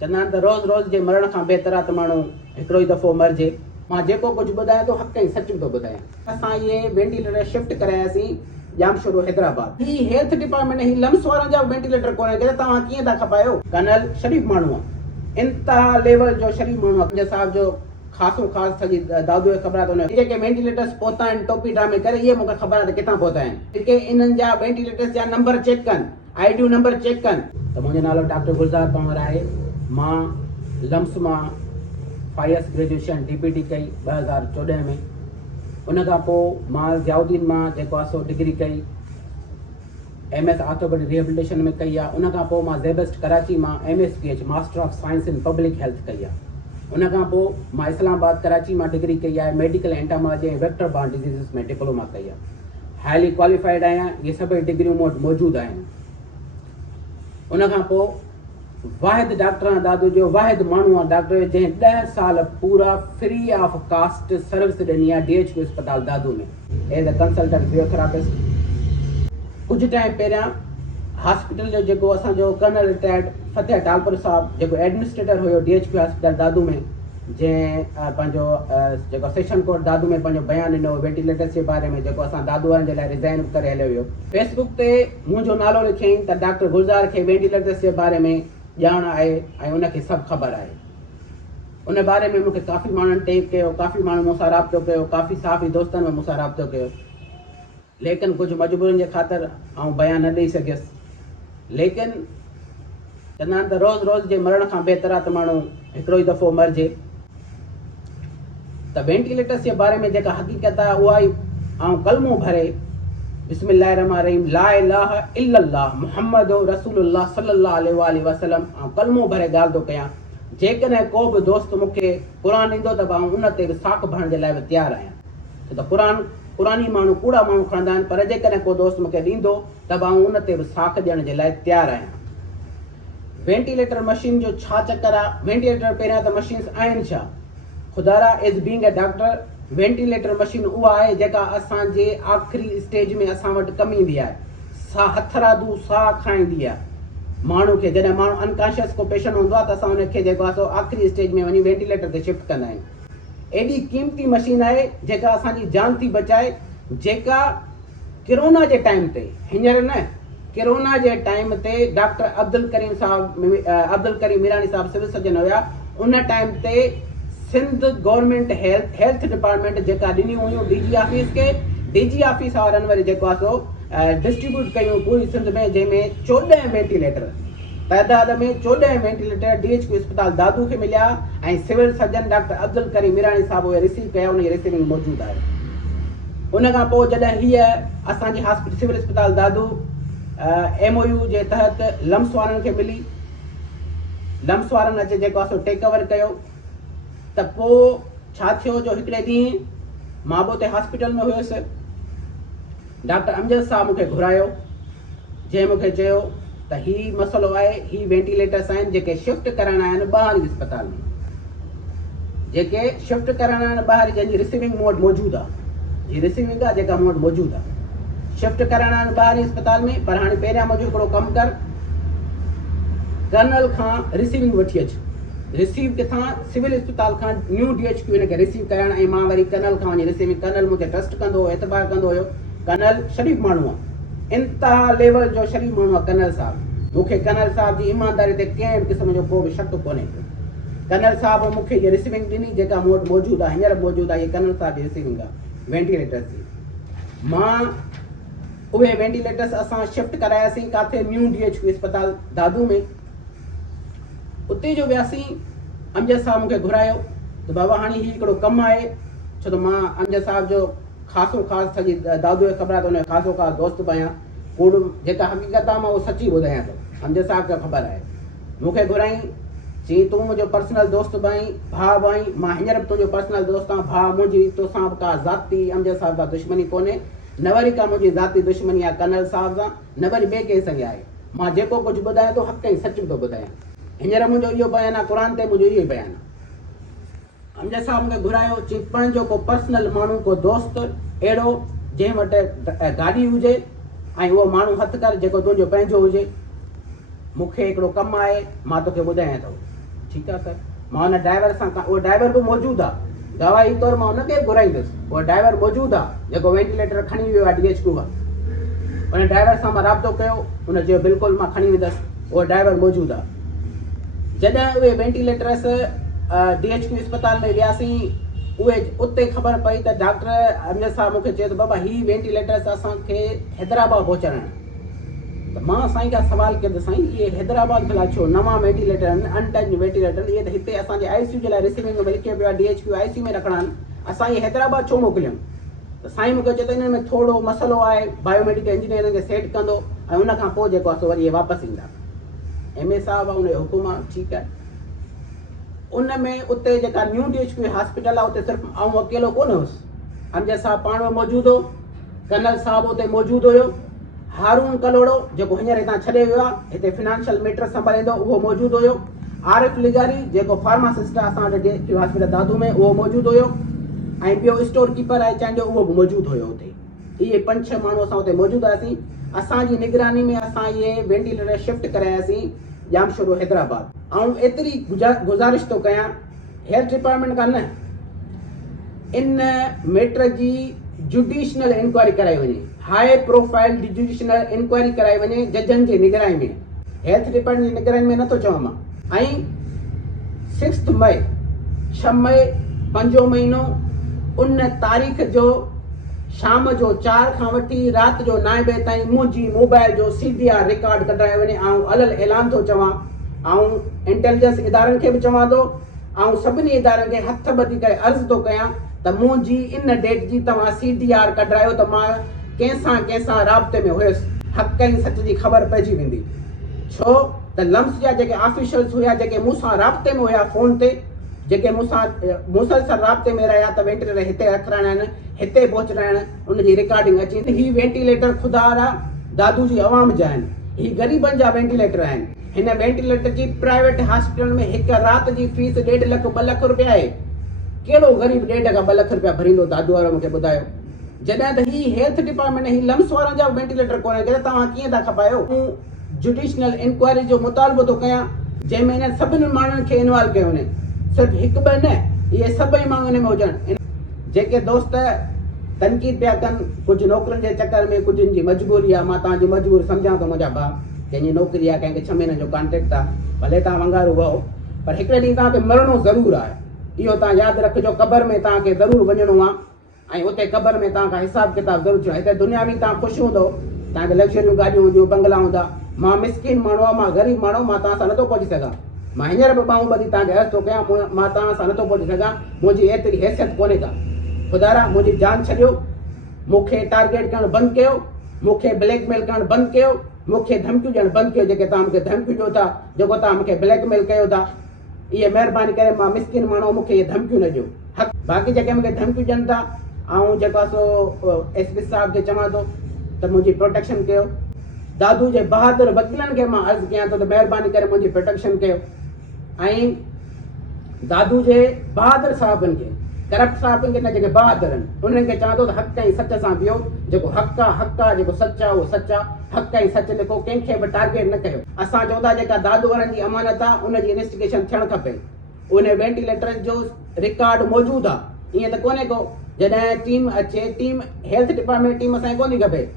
चवंदा आहिनि त रोज़ रोज़ जे मरण खां बहितर आहे त माण्हू हिकिड़ो ई दफ़ो मरिजे। मां जेको कुझु ॿुधायां थो हक़ ऐं सच थो ॿुधायां। असां इहे वेंटिलेटर शिफ्ट करायासीं जामशोरो हैदराबाद। ही हेल्थ डिपार्टमेंट ही लम्स वारनि जा वेंटिलेटर कोन्हे कि तव्हां कीअं था खपायो। कर्नल शरीफ़ माण्हू आहे, इंतिहा लेवल जो शरीफ़ माण्हू आहे। साहिब जो ख़ासो ख़ासि सॼी दादू खे ख़बर आहे त जेके वेंटिलेटर्स पहुता आहिनि टोपी ड्रामे करे इहे मूंखे ख़बर आहे त किथां पहुता आहिनि। जेके इन्हनि जा वेंटिलेटर्स जा नंबर चेक कनि, आईडियूं नंबर चेक कनि। त मुंहिंजो नालो डॉक्टर गुलज़ार पंवर आहे। मां लम्स मां फाइस ग्रेजुएशन DPT कई 2014 में। उन खां पोइ मां ज़ियाउद्दीन मां जेको आहे सो डिग्री कई MS ऑर्थोपेडिक रिहेबिलिटेशन में कई आहे। उन खां पोइ मां ज़ेबस्ट कराची मां MSPH master of science in public health कई आहे। उन खां पोइ मां इस्लामाबाद कराची मां डिग्री कई आहे मेडिकल एंटामोलॉजी ऐं वेक्टर बॉर्न डिजीज़िस में डिप्लोमा कई आहे। हाईली क्वालिफाइड आहियां। इहे सभई डिग्रियूं मूं वटि मौजूदु आहिनि। उन खां पोइ वाहिद डॉक्टर आहे दादू जो, वाहिद माण्हू आहे डॉक्टर जंहिं 10 साल पूरा फ्री ऑफ कास्ट सर्विस ॾिनी आहे DHQ अस्पताल दादू में एज अ कंसल्टेंट फिजियोथेरापिस्ट। कुझु टाइम पहिरियां हॉस्पिटल जो जेको असांजो कर्नल रिटायर्ड फतेह टालपुर साहब जेको एडमिनिस्ट्रेटर हुयो DHQ हॉस्पिटल दादू में, जंहिं पंहिंजो जेको सेशन कोर्ट दादू में पंहिंजो बयानु ॾिनो वेंटिलेटर्स जे बारे में, जेको असां दादू वारनि जे लाइ रिज़ाइन करे हलियो वियो। फेसबुक ते मुंहिंजो नालो लिखियईं त डॉक्टर गुलज़ार खे वेंटिलेटर्स जे बारे में ॼाण आहे ऐं उनखे सभु ख़बर आहे। उन बारे में मूंखे काफ़ी माण्हुनि टेक कयो, काफ़ी माण्हू मूंसां राब्तो कयो, काफ़ी साफ़ी दोस्तनि में मूंसां राब्तो कयो, लेकिन कुझु मजबूरियुनि जे ख़ातिर आउं बयानु न ॾेई सघियुसि। लेकिन चवंदा आहिनि त रोज़ रोज़ जे मरण खां बहितर आहे त माण्हू हिकिड़ो ई दफ़ो मरिजे। त वेंटिलेटर्स जे बारे में जेका हक़ीक़त आहे उहा ई आउं कलमो भरे बिस्मिल्लाह रहमान रहीम ला इलाहा इल्लल्लाह मुहम्मद रसूलुल्लाह सल्लल्लाहु अलैहि वसल्लम आउं कलमो भरे ॻाल्हि थो कयां। जेकॾहिं को बि दोस्त मूंखे क़ुरान ॾींदो त आउं उन ते बि साक भरण जे लाइ बि तयारु आहियां। छो त क़ुरानी माण्हू कूड़ा माण्हू खणंदा आहिनि, पर जेकॾहिं को दोस्त मूंखे ॾींदो त आउं उन ते बि साक ॾियण जे लाइ तयारु आहियां। वेंटिलेटर मशीन जो छा चकर आहे? वेंटिलेटर पहिरियां त मशीन्स आहिनि छा? खुदारा is being a doctor, ventilator machine उहा आहे जेका असांजे आख़िरी स्टेज में असां वटि कमु ईंदी आहे। हथरादू साह खाईंदी आहे माण्हू खे। जॾहिं माण्हू अनकॉन्शियस को पेशेंट हूंदो आहे त असां उनखे जेको आहे सो आख़िरी स्टेज में वञी वेंटिलेटर ते शिफ्ट कंदा आहियूं। एॾी क़ीमती मशीन आहे जेका असांजी जान थी बचाए, जेका किरोना जे टाइम ते, हींअर न, किरोना जे टाइम ते डॉक्टर अब्दुल करीम मीरानी साहब सिविल सर्जन हुया। उन टाइम ते सिंध गवर्नमेंट हेल्थ डिपार्टमेंट जेका ॾिनियूं हुयूं DG ऑफिस खे, DG ऑफिस वारनि वरी जेको आहे सो डिस्ट्रीब्यूट कयूं पूरी सिंध में, जंहिंमें 14 वेंटिलेटर तइदाद में 14 वेंटिलेटर DHQ अस्पताल दादू खे मिलिया ऐं सिविल सर्जन डॉक्टर अब्दुल करीम मीरानी साहब उहे रिसीव कया। उन जी रिसीविंग मौजूदु आहे। उन खां पोइ जॾहिं हीअ असांजी हॉस्पिटल सिविल अस्पताल दादू MOU जे तहत लम्स वारनि खे मिली, लम्स वारनि अचे जेको आहे सो टेक ओवर कयो। त पोइ छा थियो जो हिकिड़े ॾींहुं मां बि उते हॉस्पिटल में हुयुसि। डॉक्टर अमजद साहब मूंखे घुरायो, जंहिं मूंखे चयो त ही मसइलो आहे, ही वेंटिलेटर्स आहिनि जेके शिफ्ट कराइणा आहिनि ॿाहिरि अस्पताल में, जेके शिफ्ट कराइणा आहिनि ॿाहिरि, जंहिंजी रिसीविंग मूं वटि मौजूदु आहे। जी रिसीविंग आहे जेका मूं वटि मौजूदु आहे। शिफ्ट कराइणा आहिनि ॿाहिरि अस्पताल में, पर हाणे पहिरियां मुंहिंजो हिकिड़ो कमु कर, कर्नल खां रिसीविंग वठी अचु। रिसीव किथां? सिविल अस्पताल खां न्यू DHQ हिनखे रिसीव कराइण, ऐं मां वरी कर्नल खां वञी रिसीविंग। कर्नल मुंहिंजे ट्रस्ट कंदो हुयो, एतबार कंदो हुयो। कर्नल शरीफ़ माण्हू आहे, इंतिहा लेवल जो शरीफ़ माण्हू आहे कर्नल साहब। मूंखे कर्नल साहब जी ईमानदारी ते कंहिं क़िस्म जो को बि शक कोन्हे। कर्नल साहब मूंखे इहा रिसीविंग ॾिनी जेका मूं वटि मौजूदु आहे, हींअर मौजूदु आहे। इहा कर्नल साहब जी रिसीविंग आहे वेंटिलेटर्स जी। मां उहे वेंटिलेटर्स असां शिफ्ट करायासीं किथे? न्यू DHQ अस्पताल दादू में। उते जो वियासीं। अमजद साहब मूंखे घुरायो त बाबा हाणे हीउ हिकिड़ो कमु आहे। छो त मां अमजद साहब जो ख़ासो ख़ासि सॼी दादू खे ख़बर आहे त उनजो ख़ासो ख़ासि दोस्त बि आहियां। कूड़ जेका हक़ीक़त आहे मां उहो सची ॿुधायां थो। अमजद साहब खे ख़बर आहे। मूंखे घुराई, चई तूं मुंहिंजो पर्सनल दोस्त बि आहीं, भाउ बि आहीं। मां हींअर बि तुंहिंजो पर्सनल दोस्त आहियां, भाउ। मुंहिंजी तोसां बि का ज़ाती अमजद साहब सां दुश्मनी कोन्हे, न वरी का मुंहिंजी ज़ाती दुश्मनी आहे कर्नल साहब सां, न वरी ॿिए कंहिं संगे आहे। मां जेको कुझु ॿुधायां थो हक़ ऐं सच थो ॿुधायां। हींअर मुंहिंजो इहो बयानु आहे, क़ुर ते मुंहिंजो इहो ई बयानु आहे। अमजद साहब मूंखे घुरायो, चई पंहिंजो को पर्सनल माण्हू, को दोस्त अहिड़ो जंहिं वटि गाॾी हुजे ऐं उहो माण्हू हथु कर जेको तुंहिंजो पंहिंजो हुजे। मूंखे हिकिड़ो कमु आहे, मां तोखे ॿुधायां थो। ठीकु आहे सर, मां हुन ड्राइवर सां उहो ड्राइवर बि मौजूदु आहे, गवाही तौरु मां हुनखे घुराईंदुसि, उहो ड्राइवर मौजूदु आहे जेको वेंटिलेटर खणी वियो आहे DHQ खां। उन ड्राइवर सां मां राब्तो कयो, उन चयो बिल्कुलु मां खणी वेंदुसि, उहो ड्राइवर मौजूदु आहे। जॾहिं उहे वेंटिलेटर्स DHQ अस्पताल में वियासीं, उहे उते ख़बर पई त डॉक्टर अमजद साहब मूंखे चयो त बाबा ही वेंटिलेटर्स असांखे हैदराबाद पहुचाइणा आहिनि। त मां साईं खां सवाल कयो त साईं इहे हैदराबाद भला छो, नवां वेंटिलेटर आहिनि, अनटच वेंटिलेटर, इहे त हिते असांजे ICU जे लाइ रिसीविंग में लिखियो पियो आहे DHQ ICU में रखणा आहिनि, असां इहे हैदराबाद छो मोकिलियूं? त साईं मूंखे चयो त इन में थोरो मसइलो आहे, बायोमेडिकल इंजीनियरिंग खे सेट कंदो ऐं उन खां पोइ जेको आहे सो वरी इहे वापसि ईंदा। MA साहब आहे, उनजो हुकुम आहे, ठीकु आहे। उन में उते जेका न्यू DHQ हॉस्पिटल आहे उते सिर्फ़ु आउं अकेलो कोन हुउसि, अमजद साहब पाण में मौजूदु हो, कर्नल साहब उते मौजूदु हुयो, हारून कलोड़ो जेको हींअर हितां छॾे वियो आहे, हिते फिनेंशियल मैटर संभालींदो, उहो मौजूदु हुयो, आरिफ लिगारी जेको फार्मासिस्ट आहे असां वटि DHQ हॉस्पिटल दादू में, उहो मौजूदु हुयो, ऐं ॿियो स्टोर कीपर आहे चवंदो उहो बि मौजूदु हुयो हुते। इहे 5-6 माण्हू असां हुते मौजूदु हुआसीं। असांजी निगरानी में असां इहे वेंटिलेटर शिफ्ट करायासीं जामशोरो हैदराबाद। ऐं एतिरी गुज़ारिश थो कयां हेल्थ डिपार्टमेंट खां न, इन मैटर जी जुडिशनल इंक्वायरी कराई वञे, हाई प्रोफाइल जुडिशनल इंक्वायरी कराई वञे जजनि जी निगरानी में, हेल्थ डिपार्टमेंट जी निगरानी में नथो चवां मां। ऐं 6 मई 6 मई 5 महीनो उन तारीख़ जो शाम जो 4 खां वठी राति जो 9 बजे ताईं मुंहिंजी मोबाइल जो CDR रिकॉर्ड कढाए वञे। ऐं अलॻि ऐलान थो चवां, ऐं इंटेलिजेंस इदारनि खे बि चवां थो, ऐं सभिनी इदारनि खे हथ ॿधी करे अर्ज़ु थो कयां त मुंहिंजी इन डेट जी तव्हां CDR कढायो त मां कंहिंसां राब्ते में हुयुसि, हक़ ऐं सच जी ख़बर पइजी वेंदी। छो त लम्स जा जेके ऑफिशियल्स हुया, जेके मूंसां राब्ते में हुया फ़ोन ते, जेके मूंसां मुसलसल राब्ते में रहिया त वेंटिलेटर हिते रखराइणा आहिनि, हिते पहुचणा आहिनि, उनजी रिकॉर्डिंग अची। ही वेंटिलेटर खुदारा दादू जी आवाम जा आहिनि, ही ग़रीबनि जा वेंटिलेटर आहिनि। हिन वेंटिलेटर जी प्राइवेट हॉस्पिटल में हिकु राति जी फीस 1.5 लख 2 लख रुपया आहे। कहिड़ो ग़रीब 1.5 खां 2 लख रुपया भरींदो? दादू वारो मूंखे ॿुधायो। जॾहिं त ही हेल्थ डिपार्टमेंट ही लम्स वारनि जा वेंटिलेटर कोन्हे, तव्हां कीअं था खपायो? जुडिशनल इंक्वायरी जो मुतालबो थो कयां, जंहिंमें हिन सभिनी माण्हुनि खे इन्वॉल्व कयो वञे, सिर्फ़ु 1-2 न, इहे सभई माण्हू हिन में हुजनि। जेके दोस्त तनक़ीद पिया कनि कुझु नौकरियुनि जे चकर में, कुझु जी मजबूरी आहे, मां तव्हांजी मजबूरी सम्झां थो मुंहिंजा भाउ, कंहिंजी नौकिरी आहे, कंहिंखे 6 महीननि जो कॉन्ट्रेक्ट आहे, भले तव्हां वंगारू वहो, पर हिकिड़े ॾींहुं तव्हांखे मरणो ज़रूरु आहे। इहो तव्हां यादि रखिजो, क़बर में तव्हांखे ज़रूरु वञिणो आहे ऐं उते क़बर में तव्हांखां हिसाब किताब ज़रूरु थियो। हिते दुनिया में तव्हां ख़ुशि हूंदो, तव्हांखे लग्ज़रियूं गाॾियूं हूंदियूं, बंगला हूंदा, मां मिसकिन माण्हू आहियां, मां ग़रीब माण्हू, मां तव्हां सां नथो पहुची सघां। मां हींअर बि ॿाहूं ॿधी तव्हांखे अर्ज़ु थो कयां, मां तव्हां सां नथो पहुची सघां, मुंहिंजी एतिरी हैसियत कोन्हे का। ख़ुदारा मुंहिंजी जान छॾियो, मूंखे टारगेट करणु बंदि कयो, मूंखे ब्लैकमेल करणु बंदि कयो, मूंखे धमकियूं ॾियणु बंदि कयो। जेके तव्हां मूंखे धमकियूं ॾियो था, जेको तव्हां मूंखे ब्लैकमेल कयो था, इहे महिरबानी करे, मां मिसकिन माण्हू, मूंखे इहे धमकियूं न ॾियो। बाक़ी जेके मूंखे धमकियूं ॾियनि था, ऐं जेको आहे सो SP साहब खे चवां थो त मुंहिंजी प्रोटेक्शन कयो। दादू जे बहादुर वकीलनि खे मां अर्ज़ु कयां थो त महिरबानी करे मुंहिंजी प्रोटेक्शन कयो। ऐं दादू जे बहादुर साहबनि खे, करप्ट साहबनि खे न, जेके बहादुर आहिनि, उन्हनि खे चवां थो त हक़ ऐं सच सां बीहो। जेको हक़ आहे हक़ आहे, जेको सच आहे उहो सच आहे, हक़ ऐं सच लिखो, कंहिंखे बि टारगेट न कयो। असां चवंदा जेका दादू वारनि जी अमानत आहे उनजी इन्वेस्टिगेशन थियणु खपे। उन वेंटिलेटर जो रिकॉर्ड मौजूदु आहे, ईअं त कोन्हे को। जॾहिं टीम अचे, टीम हेल्थ डिपार्टमेंट टीम असांखे कोन्हे खपे,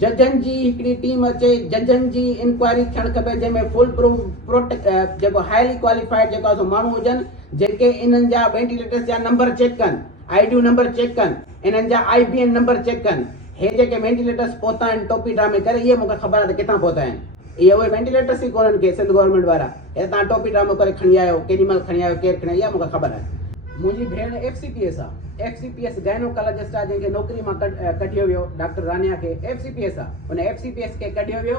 जजनि जी हिकिड़ी टीम अचे, जजनि जी इंक्वायरी थियणु खपे, जंहिंमें फुल प्रूफ जेको हाईली क्वालिफाइड जेको आहे सो माण्हू हुजनि, जेके इन्हनि जा वेंटिलेटर्स जा नंबर चेक कनि, ID नंबर चेक कनि, इन्हनि जा IBN नंबर चेक कनि। हे जेके वेंटिलेटर्स पहुता आहिनि टोपी ड्रामे करे, इहे मूंखे ख़बर आहे त किथां पहुता आहिनि। इहे उहे वेंटिलेटर्स ई कोन्हनि के सिंध गवर्नमेंट वारा, हे तव्हां टोपी ड्रामो करे खणी आयो, केॾीमहिल खणी आयो, केरु खणी आयो, मूंखे ख़बर आहे। मुंहिंजी भेण FCPS आहे, FCPS गाइनोकोलॉजिस्ट आहे, जंहिंखे नौकरी मां कढियो वियो, डॉक्टर रानिया खे FCPS आहे। उन FCPS खे कढियो वियो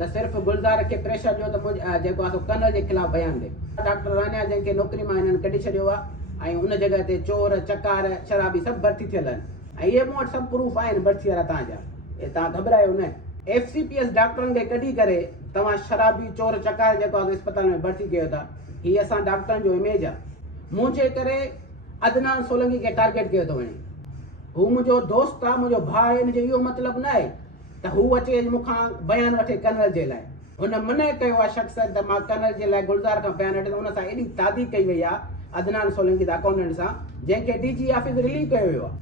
त सिर्फ़ु गुलज़ार खे प्रेशर ॾियो त जेको आहे सो कर्नल जे ख़िलाफ़ बयानु ॾे। डॉक्टर रानिया जंहिंखे नौकरी मां हिननि कढी छॾियो आहे, ऐं उन जॻह ते चोर चकार शराबी सभु भर्ती थियल आहिनि, ऐं इहे मूं वटि सभु प्रूफ आहिनि भर्ती वारा तव्हांजा, तव्हां घबरायो न। FCPS डॉक्टरनि खे कढी करे तव्हां शराबी चोर चकार जेको आहे अस्पताल में भर्ती कयो था, हीअ असां डॉक्टरनि जो इमेज आहे। मुंहिंजे करे अदनान सोलंकी खे टारगेट कयो थो वञे। हू मुंहिंजो दोस्त आहे, मुंहिंजो भाउ आहे, हिन जो इहो मतिलबु न आहे त हू अचे मूंखां बयानु वठे कर्नल जे लाइ। हुन मना कयो आहे शख़्स त मां कर्नल जे लाइ गुलज़ार खां बयानु वठे, हुन सां एॾी तादी कई वई आहे अदनान सोलंकी द अकाउंटेंट सां, जंहिंखे DG ऑफिस रिलीव कयो वियो आहे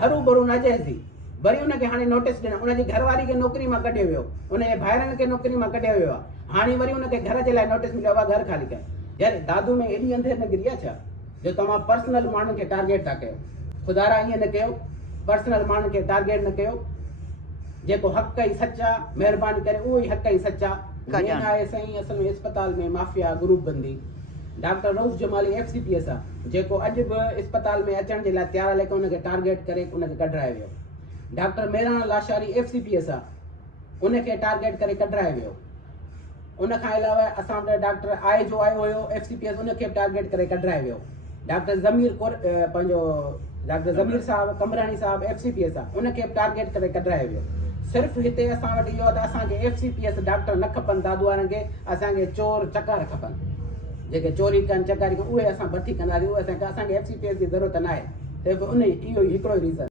हरू भरू नाजाइज़ थी। वरी हुनखे हाणे नोटिस ॾिना, हुनजी घरवारी खे नौकिरी मां कढियो वियो, हुनजे भाइरनि खे नौकिरी मां कढियो वियो आहे। हाणे वरी हुनखे घर जे लाइ नोटिस मिलियो आहे घर ख़ाली कयो। यार दादू में एॾी अंधेर न गिरी आहे छा जो तव्हां पर्सनल माण्हुनि खे टारगेट था कयो? ख़ुदा रा ईअं न कयो, पर्सनल माण्हुनि खे टारगेट न कयो। जेको हक़ ई सचा, महिरबानी करे उहो ई हक़ ई सचा। मेन आहे साईं असल में अस्पताल में माफ़िया ग्रुप बंदी। डॉक्टर रऊफ़ जमाली FCPS आहे, जेको अॼु बि अस्पताल में अचण जे लाइ तयारु आहे, लेकिन हुनखे टारगेट करे हुनखे कढाए वियो। डॉक्टर मेराना लाशारी FCPS आहे, उनखे टारगेट करे कढाए वियो। उनखां अलावा असां वटि डॉक्टर जो आयो हुयो FCPS, उनखे टारगेट करे कढाए वियो। डॉक्टर ज़मीर साहब कमरानी साहब FCPS आहे, उनखे टारगेट करे कढाए वियो। सिर्फ़ु हिते असां वटि इहो आहे त असांखे FCPS डॉक्टर न खपनि दादू वारनि खे, असांखे चोर चकार खपनि, जेके चोरी कनि चकारी कनि उहे असां भर्ती कंदासीं। उहे असांखे FCPS जी ज़रूरत न आहे। त उन इहो हिकिड़ो रीज़न